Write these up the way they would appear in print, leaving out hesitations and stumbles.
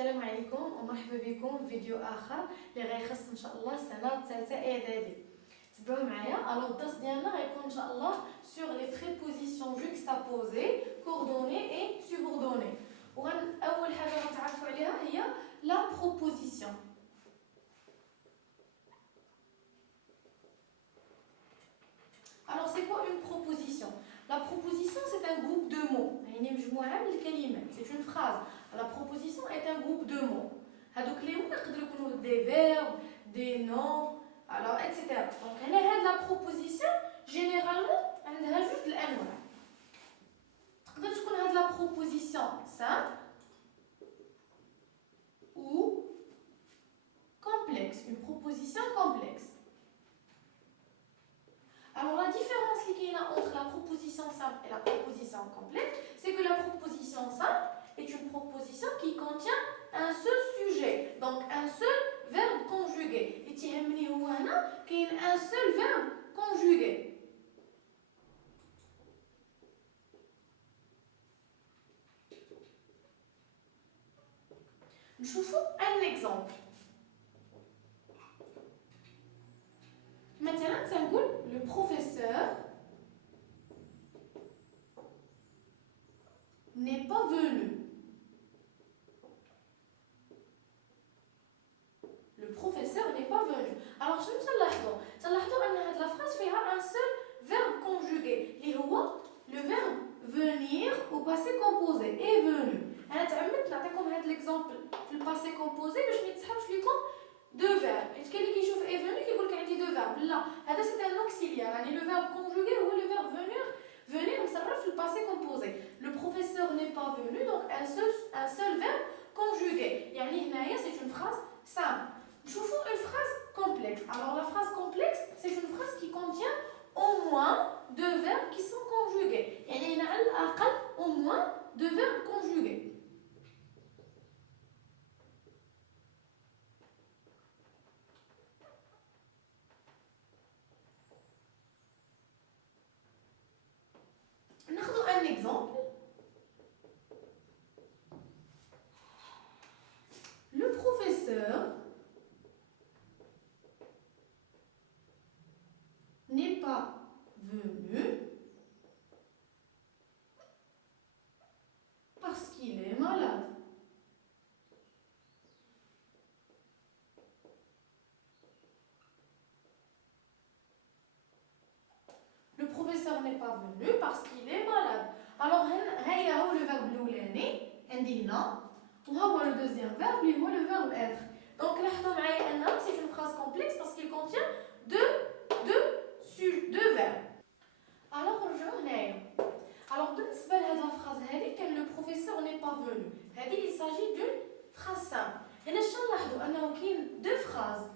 السلام عليكم ومرحبا بكم في فيديو اخر اللي غيخص ان شاء الله السنه الثالثه اعدادي. تبعوا معايا. الوغ الدرس ديالنا غيكون ان شاء الله sur les prépositions juxtaposées, coordonnées et subordonnées. اول حاجه غنتعرفوا عليها هي la proposition. Alors c'est quoi une proposition? La proposition c'est un groupe de mots. يعني مجموعه من الكلمات. C'est une phrase. La proposition est un groupe de mots. هادوك les mots يقدروا يكونوا des verbes, des noms, alors etc. Donc هنا هاد la proposition généralement عندها جوج الانواع. تقدر تكون هاد la proposition simple ou complexe, une proposition complexe. Alors la différence qu'il y a entre la proposition simple et la proposition complexe, c'est que la proposition simple est une proposition qui contient un seul sujet, donc un seul verbe conjugué. Et تيهمني هو هنا كاين un seul verbe conjugué. نشوفوا un exemple. مثلا تنقول le professeur n'est pas venu. Le professeur n'est pas venu. Alors شنو تلاحظوا ان هاد لا phrase فيها un seul verbe conjugué اللي هو le verbe venir au passé composé est venu. انا تعمدت نعطيكم هاد ليكزامبل في الباسي كومبوزي باش ما يتسحبش لكم دو فيرب. حيت كاين اللي كيشوف اي فيني كيقول لك عندي دو فيرب. لا، هذا سي ان اوكسيليير، يعني لو فيرب كونجوغي هو لو فيرب venir مصرف في الباسي كومبوزي. لو بروفيسور ني با فينو دونك ان سول فيرب كونجوغي. يعني هنايا سي اون فراز سامبل. نشوفوا اون فراز كومبلكس. Alors la phrase complexe c'est une phrase qui contient au moins deux verbes qui sont conjugués. يعني هنا على الاقل au moins deux verbes conjugués. Un exemple. Le professeur n'est pas venu parce qu'il est malade. Le professeur n'est pas venu parce qu'il est malade. Alors هيا هو le verbe الاولاني عندي هنا وهو le deuxième verbe اللي هو le verbe être. Donc لاحظوا معايا ان c'est une phrase complexe parce qu'il contient deux verbes. Alors نرجعوا هنايا. Alors بالنسبه لهاد la phrase هذه كان le professeur n'est pas venu. هذه il s'agit d'une phrase simple. هنا شنو نلاحظوا انه كاين deux phrases.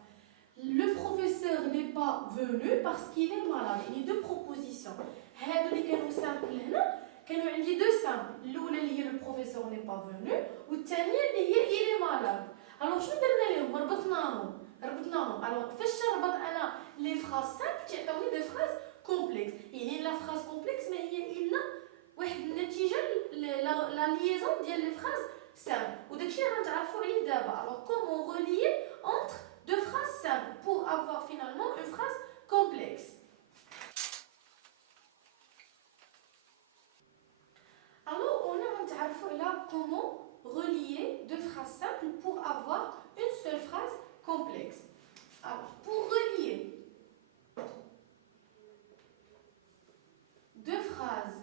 Le professeur n'est pas venu parce qu'il est malade. Il y a deux propositions. هادو اللي كانوا simple هنا كانوا عندي دو سامبل. الاولى اللي هي لو بروفيسور ني با فينو والثانيه اللي هي ايلي مالاد. الوغ شنو درنا لهم؟ ربطناهم. الوغ فاش نربط انا لي فراز سامبل تيعطيوني دي فراز كومبلكس. يعني لا فراز كومبلكس ما هي الا واحد النتيجه لا ليزون ديال لي فراز سامبل. وداكشي غنتعرفوا عليه دابا. الوغ كومون relier entre deux phrases simples pour avoir finalement une phrase complexe. Alors, on a intéressé comment relier deux phrases simples pour avoir une seule phrase complexe. Alors, pour relier deux phrases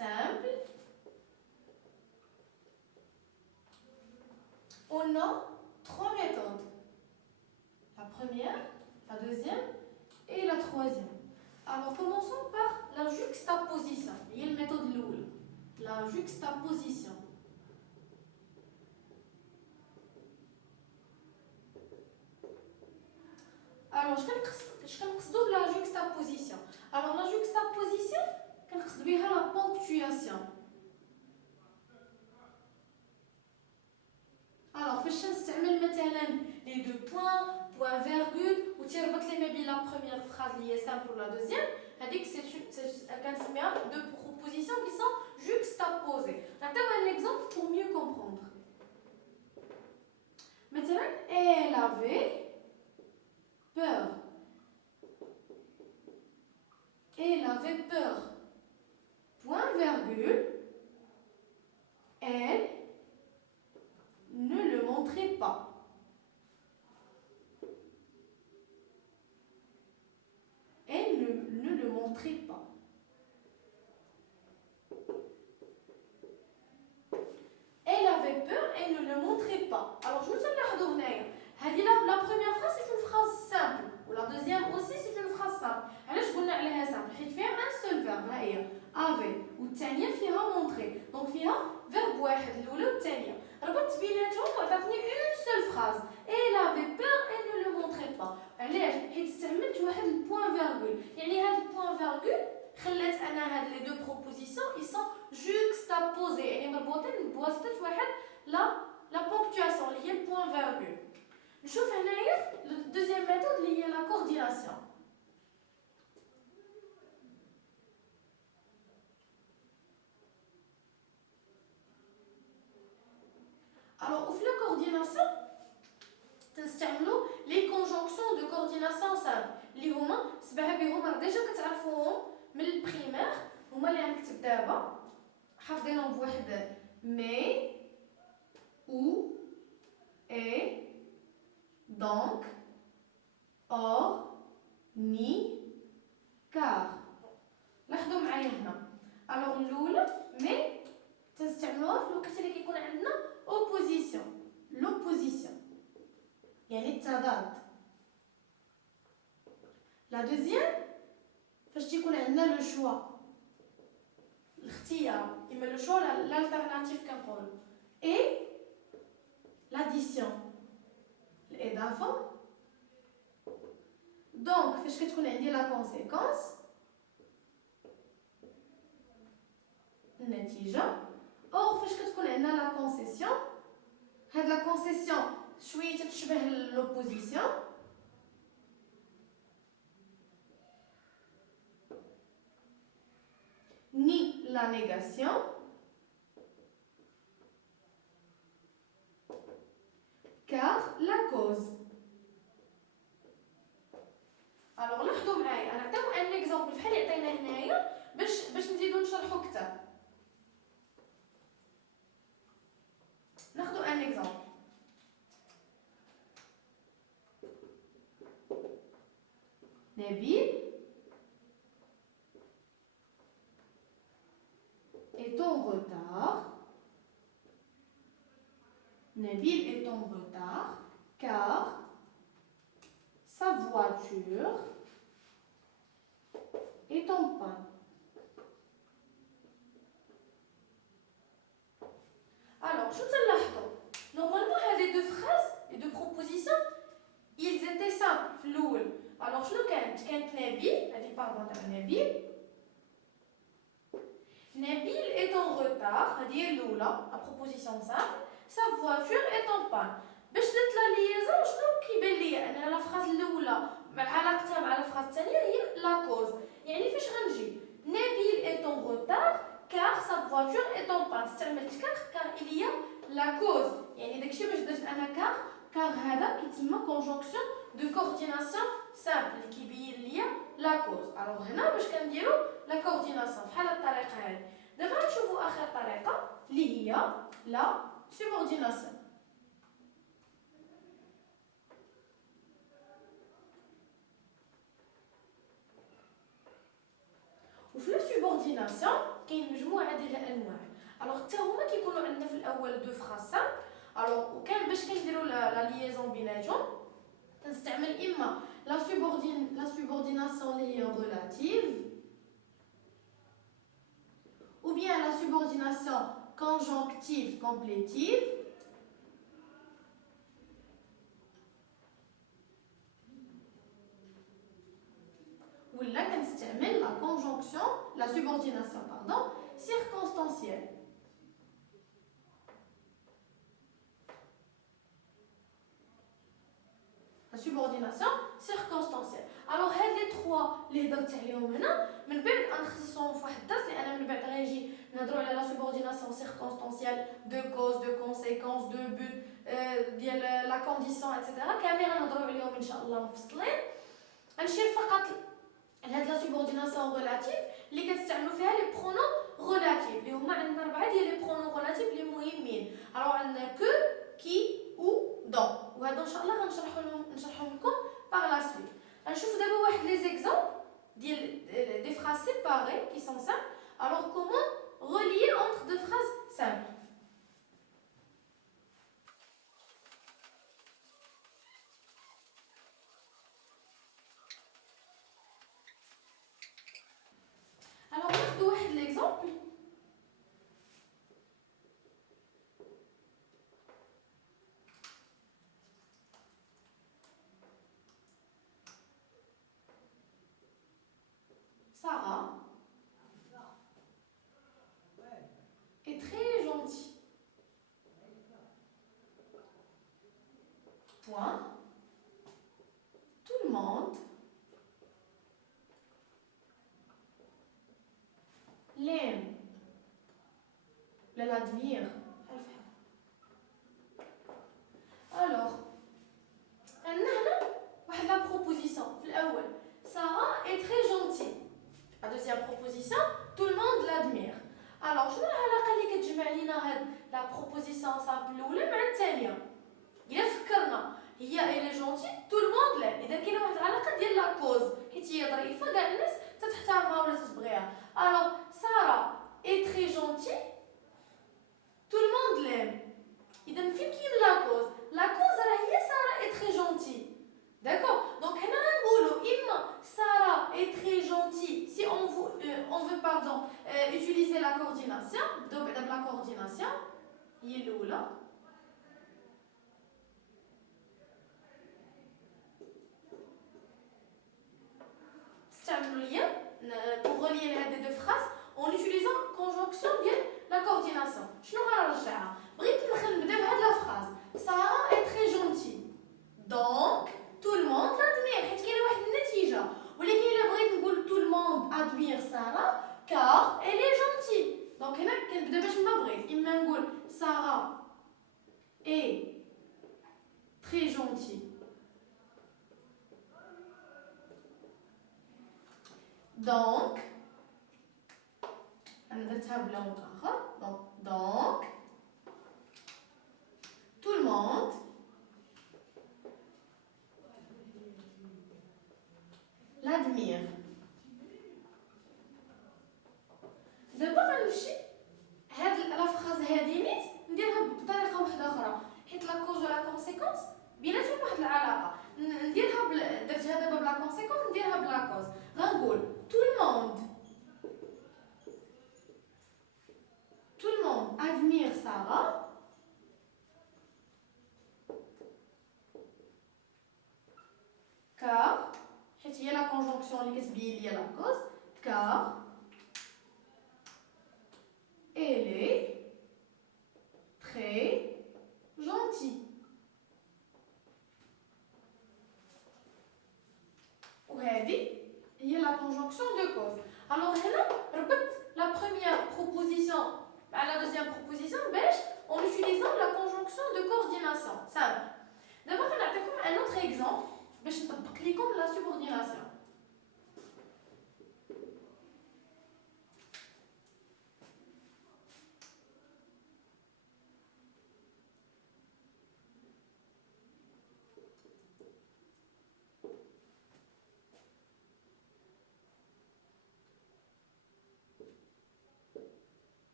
simples, on a trois méthodes. La première, la deuxième et la troisième. Alors, commençons par la juxtaposition. Il y a une méthode l'oula. La juxtaposition. Alors, je vais la juxtaposition. Alors, la juxtaposition, je vais la ponctuation. Alors, فاش نستعمل مثلا les deux points, point virgule وتربط لي ما بين la première phrase اللي هي simple ou la deuxième. هذيك كنسميها deux propositions qui sont juxtaposées. نعطيو un exemple pour mieux comprendre. مثلا elle avait peur. Elle avait peur. Point virgule. Elle ne le montrait pas. Elle ne le montrait pas. Elle avait peur, elle ne le montrait pas. Alors, je vous dis la première phrase, c'est une phrase simple. Ou la deuxième aussi, c'est une phrase simple. Alors, je vous dis simple. Il fait un seul verbe. Avait. Ou الثانية فيها montrer. Donc, فيها verbe واحد الأولى والثانية. ربطت بيناتهم وعطاتني une seule phrase. Elle avait peur, elle ne le montrait pas. علاش؟ حيت استعملت واحد البوان فيرغول. يعني هذا البوان فيرغول خلات انا هاد لي دو بروبوزيسيون ils sont juxtaposés يعني مربوطين بواسطه واحد لا بونكتواسيون اللي هي البوان فيرغول. نشوف هنايا الدوزيام ميثود اللي هي لا كورديناسيون. Alors, au la coordination, تنستعملوا لي كونجونكسيون دو كورديناسيون سامبل اللي هما سبعه بهم راه ديجا كتعرفوهم من البريمير، هما اللي غنكتب دابا حافظينهم بواحد مي او اي دونك اور ني كار. لاحظوا معايا هنا الوغ الاولى مي تنستعملوها في الوقت اللي كيكون عندنا اوبوزيسيون لوبوزيسيون يعني التضاد. لا دوزيام فاش تيكون عندنا لو شوا الاختيار اما لو شوا لالتيرناتيف كنقولوا اي لاديسيون الاضافه. دونك فاش كتكون عندي لا كونسيكونس النتيجه. اور فاش كتكون عندنا لا كونسيسيون هاد لا كونسيسيون شويه تتشبه لوبوزيسيون ni la négation car la cause. alors لاحظوا معايا انا عطيو ان اكزامبل بحال اللي عطينا هنايا باش نزيدو نشرحو كتر. ناخدو ان اكزامبل. نبيل est en retard. Nabil est en retard car sa voiture est en panne. Alors, je vous ai normalement, il y a les deux phrases, les deux propositions, ils étaient simples. Alors, je le كانت Nabil, elle dit pardon, Nabil. Nabil est en retard, c'est-à-dire la proposition simple, sa voiture est en panne. باش درت لا ليزون شنو كيبان ليا انا لا فراز الاولى مع علاقتها مع لا فراز الثانيه هي لا كوز. يعني فاش غنجي Nabil est en retard car sa voiture est en panne. استعملت car il y a la cause. يعني داكشي باش درت انا car هذا كيتسمى conjonction de coordination simple اللي كيبين ليا لا كوز. الوغ هنا باش كنديرو لا كورديناسيون بحال الطريقه هذه. دابا نشوفوا اخر طريقه اللي هي لا سوبورديناسيون. وفي لا سوبورديناسيون كاين مجموعه ديال الانواع. الوغ حتى هما كيكونوا عندنا في الاول دو فراز سامبل. الوغ وكان باش كنديروا لا ليزون بيناتهم تنستعمل اما لا سوبورديناسيون اللي هي ريلاتيف ou bien la subordination conjonctive complétive ولا كنستعمل la conjonction la subordination pardon circonstancielle. La subordination circonstancielle. Alors هاد لي 3 اللي هضرت عليهم هنا من بعد غنخصصهم في واحد الدرس لان من بعد غنجي نهضروا على لا سوبورديناسيون سيركونستانسيال دو كوز دو كونسيكونس دو بوت ديال لا كونديسيون ايتترا كامل غنهضروا عليهم ان شاء الله مفصلين. غنشير فقط لهاد لا سوبورديناسيون غولاتيف اللي كتستعملوا فيها لي برونون غولاتيف اللي هما عندنا 4 ديال لي برونون غولاتيف اللي مهمين. الو عندنا كو كي او دون وهادو ان شاء الله غنشرحهم لكم باغ لا سويت. غنشوفوا دابا واحد لي زيكزامبل ديال دي phrases séparées qui sont simples. Alors comment relier entre deux phrases simples? Alors ناخذ واحد l'exemple. Sarah est très gentille. Point. Tout le monde l'aime. L'admire. Alors, عندنا هنا واحد لا بروبوزيسيون في الأول. Sarah est très gentille. La deuxième proposition, tout le monde l'admire. Alors, شنو العلاقة اللي كتجمع لينا هاد لا بروبوزيسيون سامبل الأولى مع الثانية؟ إلا فكرنا هي إلي جونتي تو الموند لا، إذا كاينة واحد العلاقة ديال لا كوز حيت هي ظريفة كاع الناس تتحترمها ولا تتبغيها. Alors, Sarah est très gentille, tout le monde l'aime. إذا فين كاين لا كوز؟ لا كوز راه هي Sarah est très gentille. D'accord? Donc هنا غنقولوا إما Sarah est très gentille si on veut utiliser la coordination. Donc la coordination هي الأولى. Pour relier les deux phrases en utilisant conjonction de la coordination. Je vais la phrase. Sarah est très gentille. Donc, tout le monde l'admire. Tout le monde admire Sarah car elle est gentille. Donc, Sarah est très gentille. Donc, tout le monde l'admire. دابا غنمشي هاد لا فراز هادي نيت نديرها بطريقه واحده اخرى حيت لا كوز ولا كونسيكونس بيناتهم واحد العلاقه. نديرها درتها دابا بلا كونسيكونس نديرها بلا كوز. غنقول tout le monde admire Sarah car حيت هي لا كونجونكسيون اللي كتبين ليا لا كوز car elle est très gentille. وهذه هي la conjonction de cause. Alors هنا ربط la première proposition à la deuxième proposition en utilisant la conjonction de coordination. Simple. D'abord, on a un autre exemple. باش نطبق لكم la subordination.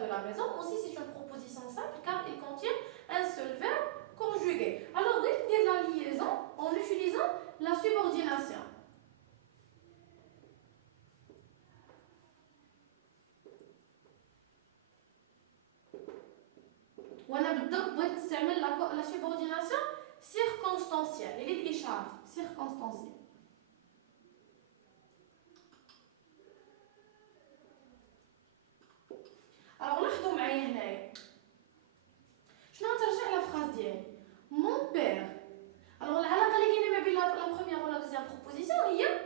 de la maison. Aussi, c'est une proposition simple car il contient un seul verbe conjugué. Alors, oui, وانا بالضبط بغيت نستعمل لا سوبورديناسيون سيركونستانسيال اللي هي الاشاره سيركونستانسيال. الوغ لاحظوا معايا هنايا شنو غترجع لا فراز ديالي مون بير. الوغ العلاقه اللي كاينه ما بين لا بروميير ولا دوزيام بروبوزيسيون هي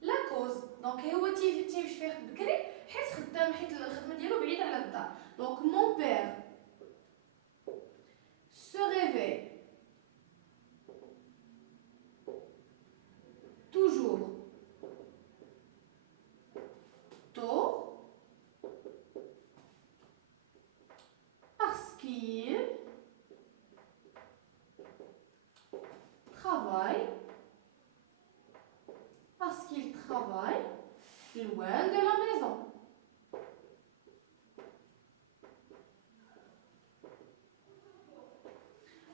لا كوز. دونك هو تيمشي فيه بكري حيت خدام، حيت الخدمه ديالو بعيده على الدار. دونك مون بير se réveille toujours tôt parce qu'il travaille loin de la maison.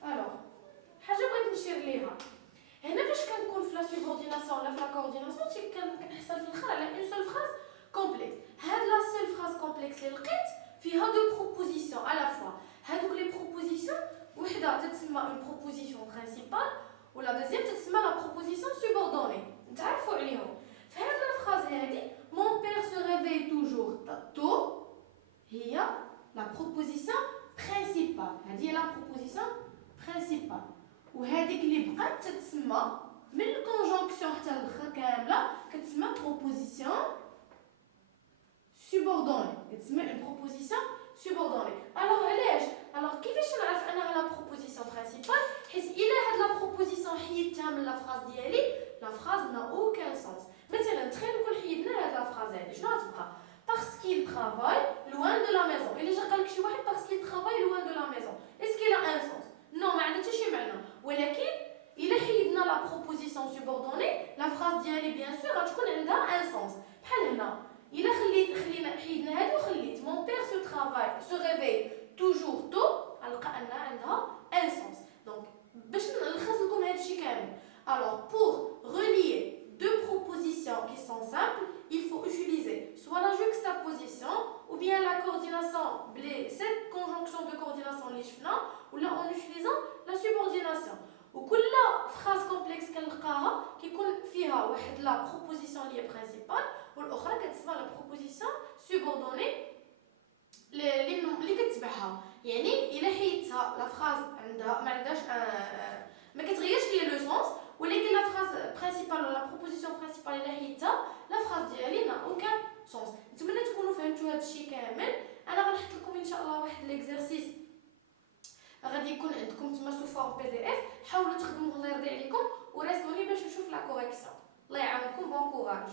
Alors حاجه بغيت نشير ليها هنا فاش كنكون في لا سوبورديناسيون ولا في لا كورديناسيون كنحصل في الاخر على اون سول فراز كومبلكس. هاد لا سول فراز كومبلكس اللي لقيت فيها دو بروبوزيسيون على فوا. هادوك لي بروبوزيسيون وحده تتسمى اون بروبوزيسيون برينسيبال ولا دوزيام تتسمى لا بروبوزيسيون سوبوردوني، نتعرفوا عليهم. في هاد لا فراز هادي مون بير سو ريفي توجور تو هي لا بروبوزيسيون برينسيبال، هادي هي لا بروبوزيسيون برينسيبال. وهذيك اللي بقات تتسمى من الكونجونكسيون حتى الاخر كامله كتسمى بروبوزيسيون سوبوردوني، كتسمى اون بروبوزيسيون سوبوردوني. الوغ علاش؟ الوغ كيفاش نعرف انها لا بروبوزيسيون برينسيبال؟ حيت الا هاد لا بروبوزيسيون حيدتها من لا فراز ديالي لا فراز نا اوكان سونس. مثلا تخيلوا كون حيدنا هاد لا فراز هادي شنو غتبقى؟ parce qu'il travaille loin de la maison. الا جا قالك شي واحد parce qu'il travaille loin de la maison est-ce qu'il a un sens؟ نو ما عندها حتى شي معنى. ولكن الا حيدنا لا بروبوزيسيون سوبوردوني لا فراز ديالي بيان سور غتكون عندها ان سونس. بحال هنا الا خلينا حيدنا هادي وخليت مون بير سو ترافاي سو ريفي توجور تو غنلقى انها عندها ان سونس. دونك باش نلخص لكم هادشي كامل alors pour relier deux propositions qui sont simples il faut utiliser soit la juxtaposition ou bien la coordination cette conjonction de coordination اللي شفنا ولا en utilisant la subordination. وكل phrase complexe كنلقاها كيكون فيها واحد لا proposition اللي هي principale والاخرى كتسمى la proposition subordonnée اللي كتبعها. يعني الا حيدتها لا phrase عندها ما عندهاش ما كتغيرش ليا لو سونس، ولكن لا phrase principale ولا la proposition principale الا حيدتها لا phrase ديالي نا اوكان سونس. نتمنى تكونوا فهمتوا هادشي كامل. انا غنحط لكم ان شاء الله واحد ليكزرسيس غادي يكون عندكم تما سو فورم بي دي اف، حاولوا تخدموه الله يرضي عليكم وراسلوني باش نشوف لا كوريكسيون. الله يعاونكم، بون كوراج.